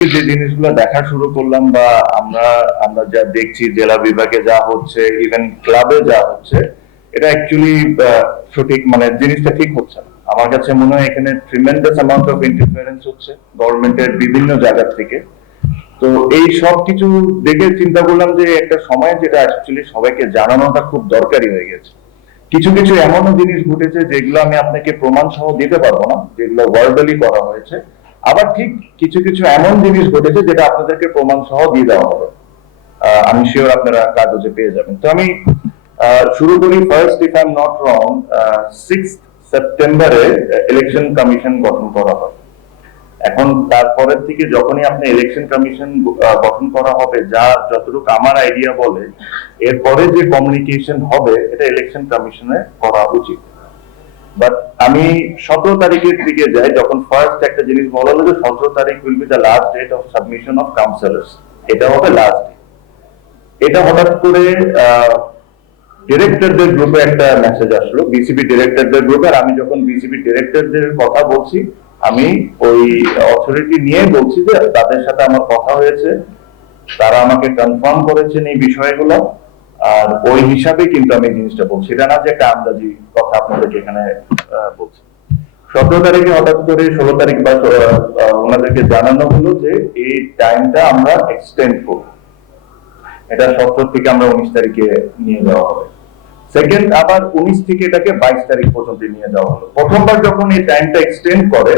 যে জিনিসগুলো দেখা শুরু করলাম বা আমরা আমরা যা দেখছি, জেলা বিভাগে যা হচ্ছে ইভেন ক্লাবে যা হচ্ছে, এটা অ্যাকচুয়ালি সঠিক মানে জিনিসটা ঠিক হচ্ছে না। আমার কাছে মনে হয় এখানে ট্রিমেন্ডাস অ্যামাউন্ট অফ ইন্টারফারেন্স হচ্ছে গভর্নমেন্টের বিভিন্ন জায়গা থেকে। তো এই সব কিছু দেখে চিন্তা করলাম যে একটা সময় যেটা অ্যাকচুয়ালি সবাইকে জানানোটা খুব দরকারি হয়ে গেছে। কিছু কিছু এমনও জিনিস ঘটেছে যেগুলো আমি আপনাকে প্রমাণ সহ দিতে পারব না, যেগুলো ওয়ার্ডালি করা হয়েছে। আবার ঠিক কিছু কিছু এমন জিনিস ঘটেছে যেটা আপনাদেরকে প্রমাণ সহ দিয়ে দেওয়া হবে। আমি শিওর আপনারা কাগজে পেয়ে যাবেন। তো আমি শুরু করি first if I am not wrong six সেপ্টেম্বরে ইলেকশন কমিশন গঠন করা হয়। এখন তারপরের থেকে যখনই আপনি ইলেকশন কমিশন গঠন করা হবে, যা যতটুকু আমার আইডিয়া বলে, এরপরে যে কমিউনিকেশন হবে, এটা ইলেকশন কমিশনে করা উচিত। বাট আমি সতেরো তারিখের দিকে যাই, যখন ফার্স্ট একটা জিনিস বলা হলো যে সতেরো তারিখ will be the last date of submission of councillors এটা হবে লাস্ট এটা হঠাৎ করে ডিরেক্টরদের গ্রুপে একটা মেসেজ আসলো বিসিবি ডিরেক্টরদের গ্রুপে আর আমি যখন বিসিবি ডিরেক্টরদের কথা বলছি, আমি ওই অথরিটি নিয়ে বলছি যে তাদের সাথে আমার কথা হয়েছে, তারা আমাকে কনফার্ম করেছেন এই বিষয়গুলো। আর ওই হিসাবে কিন্তু আমি জিনিসটা বলছি। এটা না যে একটা আন্দাজি কথা আপনাদেরকে এখানে বলছি। সতেরো তারিখে হঠাৎ করে ষোলো তারিখ বা ওনাদেরকে জানানো হলো যে এই টাইমটা আমরা এক্সটেন্ড করব। এটা সতেরো থেকে আমরা উনিশ তারিখে নিয়ে যাওয়া হবে। সেকেন্ড আবার উনিশ থেকে এটাকে বাইশ তারিখ পর্যন্ত নিয়ে যাওয়া হলো। প্রথমবার যখন এই টাইমটা এক্সটেন্ড করে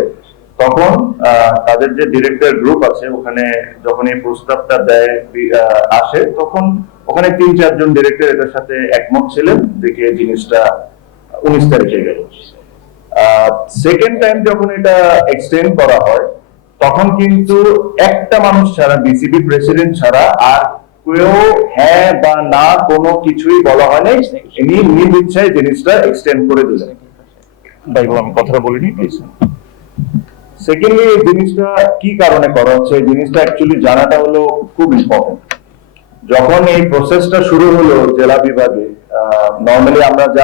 তখন তাদের যে ডিরেক্টর গ্রুপ আছে, ওখানে যখন এই প্রস্তাবটা দেয় আসে, তখন ওখানে তিন, চারজন ডিরেক্টর এটার সাথে একমত ছিলেন দেখে জিনিসটা উনিশ তারিখে গেল। সেকেন্ড টাইম যখন এটা এক্সটেন্ড করা হয়, তখন কিন্তু একটা মানুষ ছাড়া বিসিবি প্রেসিডেন্ট ছাড়া আর কেউ হ্যাঁ বা না কোনো কিছুই বলা হয় নাই, ইনি নিজ ইচ্ছায় জিনিসটা এক্সটেন্ড করে দিলেন। ভাই আমি কথাটা বলিনি প্লিজ সেকেন্ডলি এই জিনিসটা কি কারণে করা হচ্ছে? এই জিনিসটা অ্যাকচুয়ালি জানাটা হলো খুব ইম্পর্টেন্ট যখন এই প্রসেসটা শুরু হলো জেলা বিভাগে নর্মালি আমরা